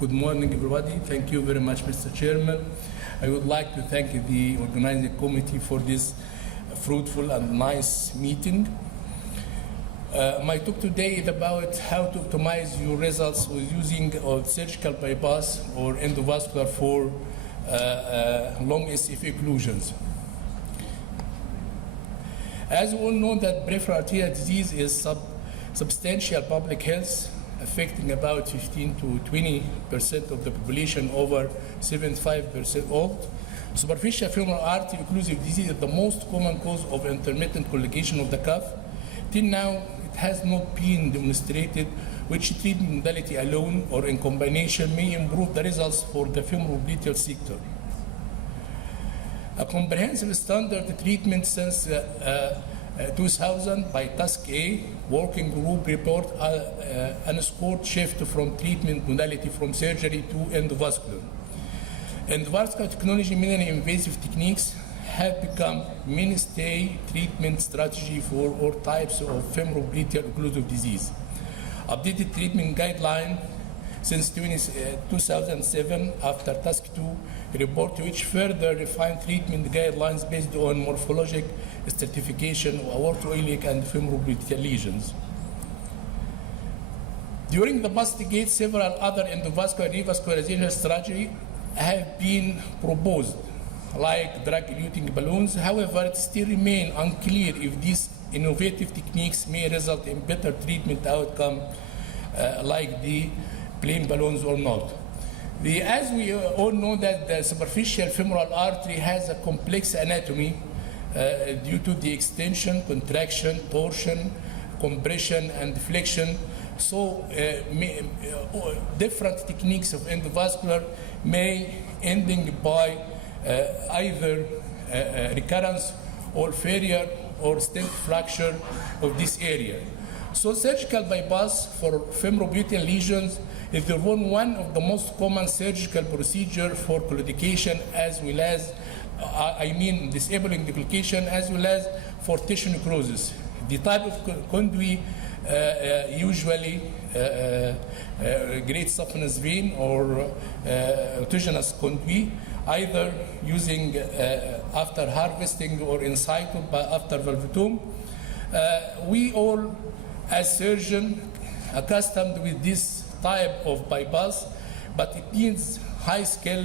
Good morning, everybody. Thank you very much, Mr. Chairman. I would like to thank the organizing committee for this fruitful and nice meeting. My talk today is about how to optimize your results with using surgical bypass or endovascular for long SFA occlusions. As we all know that peripheral arterial disease is substantial public health, affecting about 15 to 20% of the population over 75% old. Superficial femoral artery occlusive disease is the most common cause of intermittent collocation of the cuff. Till now, it has not been demonstrated which treatment modality alone or in combination may improve the results for the femoral sector. A comprehensive standard treatment since 2000 by Task A working group report underscored shift from treatment modality from surgery to endovascular. Endovascular technology, minimally invasive techniques have become mainstay treatment strategy for all types of femoral occlusive disease. Updated treatment guideline since 2007 after Task 2 report, which further refined treatment guidelines based on morphologic stratification of aortoiliac and femoral lesions. During the past decade, several other endovascular revascularization strategies have been proposed, like drug-eluting balloons. However, it still remains unclear if these innovative techniques may result in better treatment outcome like the plain balloons or not. As we all know that the superficial femoral artery has a complex anatomy due to the extension, contraction, torsion, compression, and flexion. So different techniques of endovascular may ending by either recurrence or failure or stent fracture of this area. So surgical bypass for femorobutyl lesions is one of the most common surgical procedure for claudication as well as, disabling the claudication as well as for tissue necrosis. The type of conduit usually great saphenous vein or autogenous conduit, either using after harvesting or in situ after valvulotomy. We all, as surgeons, accustomed with this type of bypass, but it needs high skill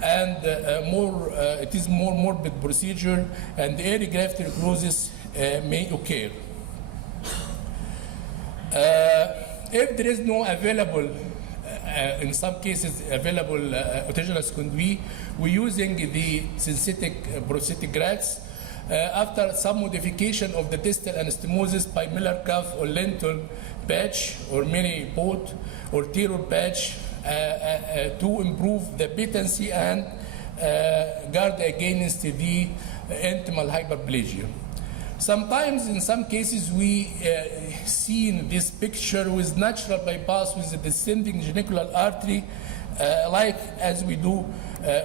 and it is more morbid procedure, and early graft necrosis may occur. If there is no available, in some cases available autogenous conduit, we're using the synthetic prosthetic grafts. After some modification of the distal anastomosis by Miller cuff or lentil patch or mini boat or terror patch to improve the patency and guard against the intimal hyperplasia. Sometimes, in some cases, we see in this picture with natural bypass with the descending genicular artery, like as we do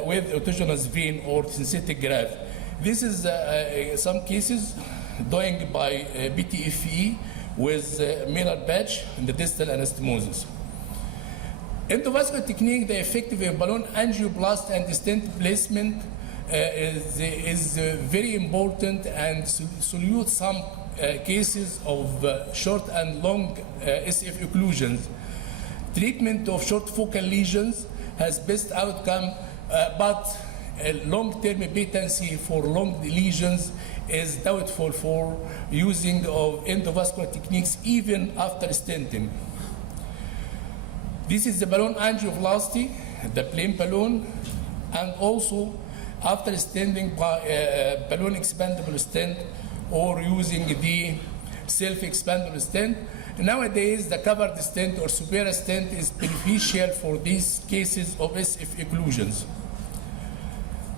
with autogenous vein or synthetic graft. This is some cases doing by BTFE with Miller patch and the distal anastomosis. Endovascular technique, the effective balloon angioplasty and stent placement is very important and solute some cases of short and long SF occlusions. Treatment of short focal lesions has best outcome, but long-term patency for long lesions is doubtful for using of endovascular techniques even after stenting. This is the balloon angioplasty, the plain balloon, and also after stenting by balloon expandable stent or using the self-expandable stent. Nowadays, the covered stent or superior stent is beneficial for these cases of SF occlusions.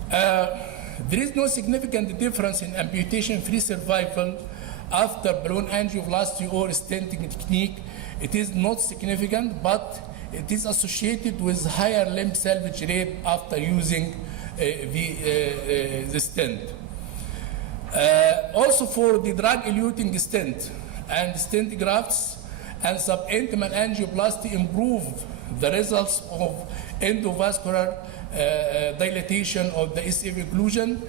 There is no significant difference in amputation-free survival after balloon angioplasty or stenting technique. It is not significant, but it is associated with higher limb salvage rate after using the stent. Also for the drug-eluting stent and stent grafts and subintimal angioplasty improve the results of endovascular dilatation of the SFA occlusion.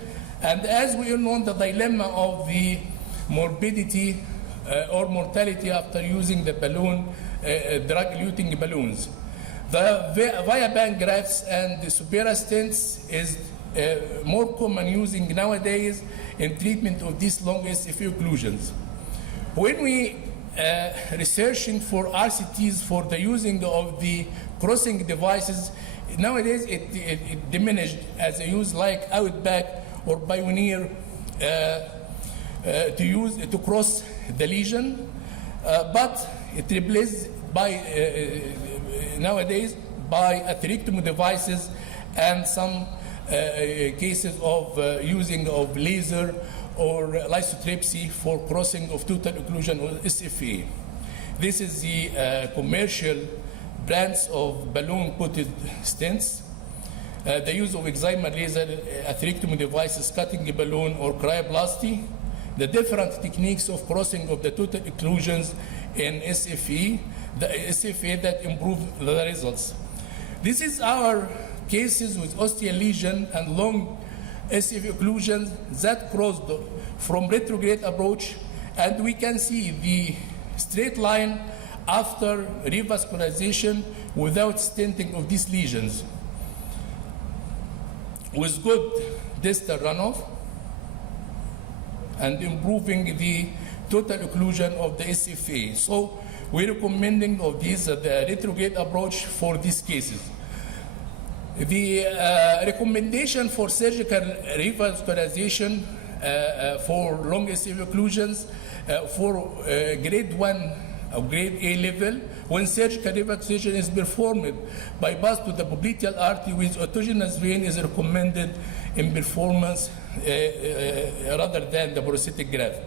And as we all know, the dilemma of the morbidity or mortality after using the balloon, drug-eluting balloons. The Viaband grafts and the Supera stents is more common using nowadays in treatment of these long SFA occlusions. When we researching for RCTs for the using of the crossing devices, nowadays it diminished as a use like Outback or Pioneer to cross the lesion, but it replaced by nowadays by atherectomy devices and some cases of using of laser or lithotripsy for crossing of total occlusion or SFA. This is the commercial brands of balloon-coated stents. The use of excimer laser atherectomy devices, cutting a balloon, or cryoplasty. The different techniques of crossing of the total occlusions in SFA, the SFA that improve the results. This is our cases with osteal lesion and long SFA occlusions that crossed from retrograde approach, and we can see the straight line after revascularization without stenting of these lesions, with good distal runoff and improving the total occlusion of the SFA. So we're recommending of these the retrograde approach for these cases. The recommendation for surgical revascularization for long SFA occlusions for grade 1 or grade A level, when surgical revascularization is performed, bypass to the popliteal artery with autogenous vein is recommended in performance rather than the prosthetic graft.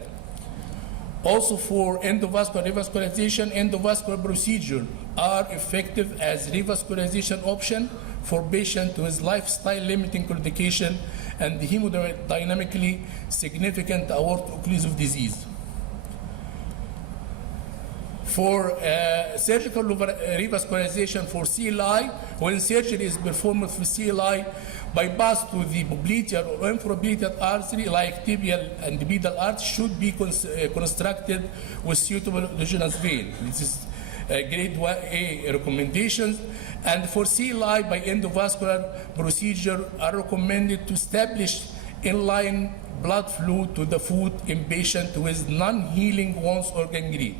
Also for endovascular revascularization, endovascular procedure are effective as revascularization option for patients with lifestyle limiting complication and hemodynamically significant aortic occlusive disease. For surgical revascularization for CLI, when surgery is performed for CLI, bypass to the popliteal or infrapopliteal artery like tibial and pedal artery should be constructed with suitable autogenous vein. This is grade 1A recommendations. And for CLI by endovascular procedure are recommended to establish inline blood flow to the foot in patients with non-healing wounds or gangrene.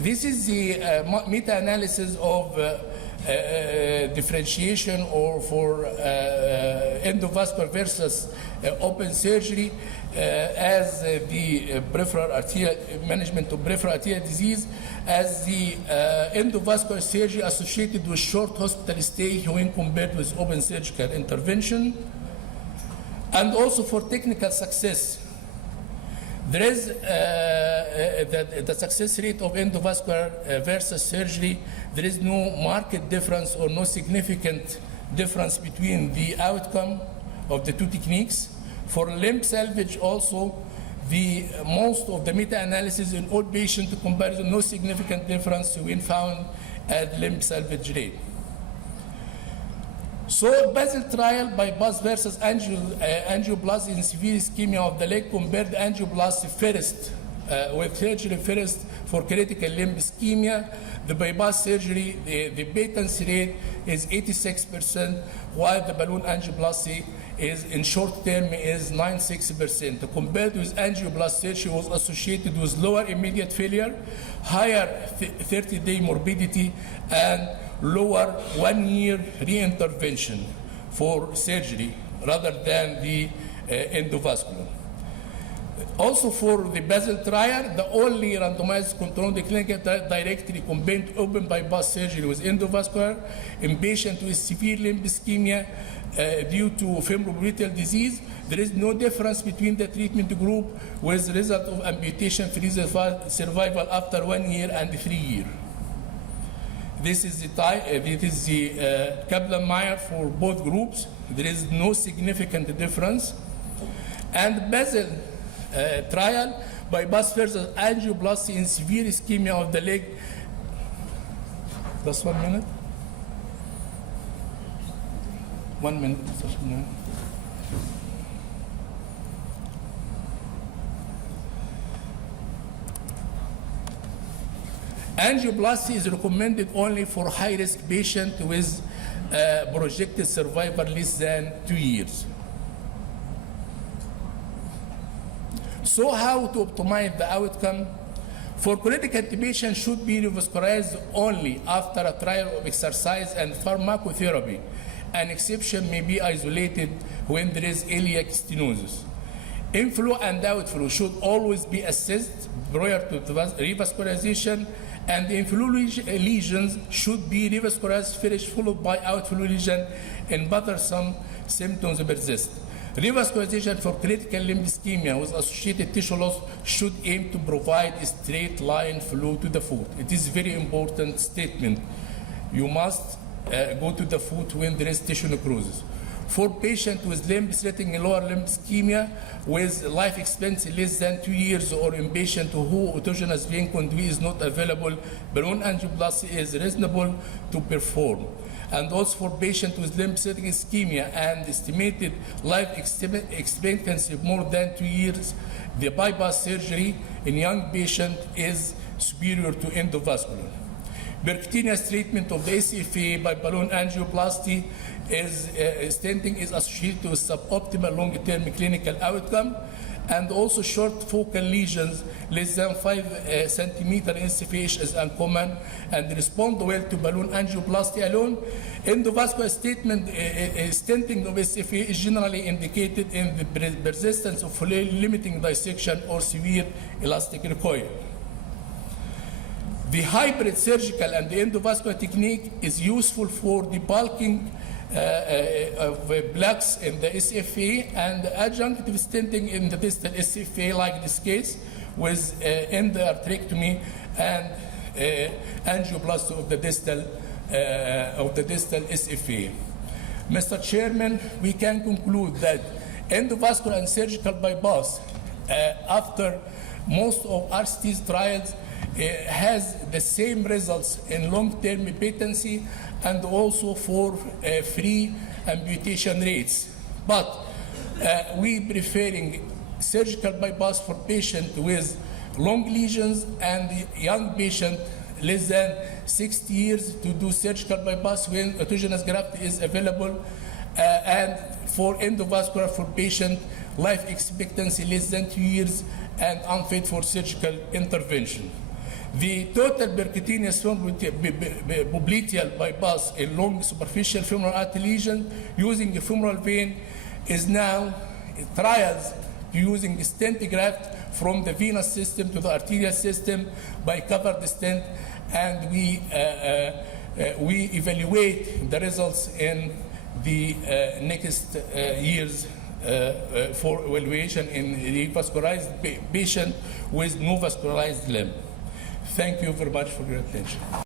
This is the meta-analysis of differentiation or for endovascular versus open surgery as the peripheral arterial management of peripheral arterial disease, as the endovascular surgery associated with short hospital stay when compared with open surgical intervention, and also for technical success. There is the success rate of endovascular versus surgery. There is no marked difference or no significant difference between the outcome of the two techniques. For limb salvage also, the most of the meta-analysis in all patient comparison, no significant difference when found at limb salvage rate. So Basel trial bypass versus angioplasty in severe ischemia of the leg compared angioplasty first with surgery first for critical limb ischemia. The bypass surgery, the patency rate is 86%, while the balloon angioplasty is in short term is 96%. Compared with angioplasty surgery was associated with lower immediate failure, higher 30-day morbidity, and lower 1-year reintervention for surgery rather than the endovascular. Also for the Basel trial, the only randomized controlled clinical directly combined open bypass surgery with endovascular in patients with severe limb ischemia due to femoropopliteal disease. There is no difference between the treatment group with result of amputation-free survival after 1 year and 3 years. This is the Kaplan-Meier for both groups. There is no significant difference. And Basel trial, bypass versus angioplasty in severe ischemia of the leg. Just 1 minute. 1 minute. Angioplasty is recommended only for high-risk patients with projected survival less than 2 years. So how to optimize the outcome? For critical intubation should be revascularized only after a trial of exercise and pharmacotherapy. An exception may be isolated when there is iliac stenosis. Inflow and outflow should always be assessed prior to revascularization, and the inflow lesions should be revascularized first, followed by outflow lesion, and bothersome symptoms persist. Revascularization for critical limb ischemia with associated tissue loss should aim to provide a straight line flow to the foot. It is a very important statement. You must go to the foot when there is tissue necrosis. For patients with limb-threatening lower limb ischemia with life expectancy less than 2 years, or in patients who autogenous vein conduit is not available, balloon angioplasty is reasonable to perform. And also for patients with limb-threatening ischemia and estimated life expectancy of more than 2 years, the bypass surgery in young patients is superior to endovascular. Percutaneous treatment of the SFA by balloon angioplasty is stenting is associated with suboptimal long-term clinical outcome, and also short focal lesions less than 5 centimeters in SFA is uncommon and respond well to balloon angioplasty alone. Endovascular stenting of SFA is generally indicated in the persistence of limiting dissection or severe elastic recoil. The hybrid surgical and the endovascular technique is useful for debulking of plaques in the SFA and adjunctive stenting in the distal SFA, like this case, with endarterectomy and angioplasty of the distal SFA. Mr. Chairman, we can conclude that endovascular and surgical bypass, after most of RCT's trials, has the same results in long-term patency and also for free amputation rates. But we preferring surgical bypass for patients with long lesions and young patients less than 60 years to do surgical bypass when autogenous graft is available, and for endovascular for patient life expectancy less than 2 years and unfit for surgical intervention. The total percutaneous popliteal bypass in long superficial femoral artery lesion using the femoral vein is now trials using stent graft from the venous system to the arterial system by covered stent, and we evaluate the results in the next years for evaluation in revascularized patient with no vascularized limb. Thank you very much for your attention.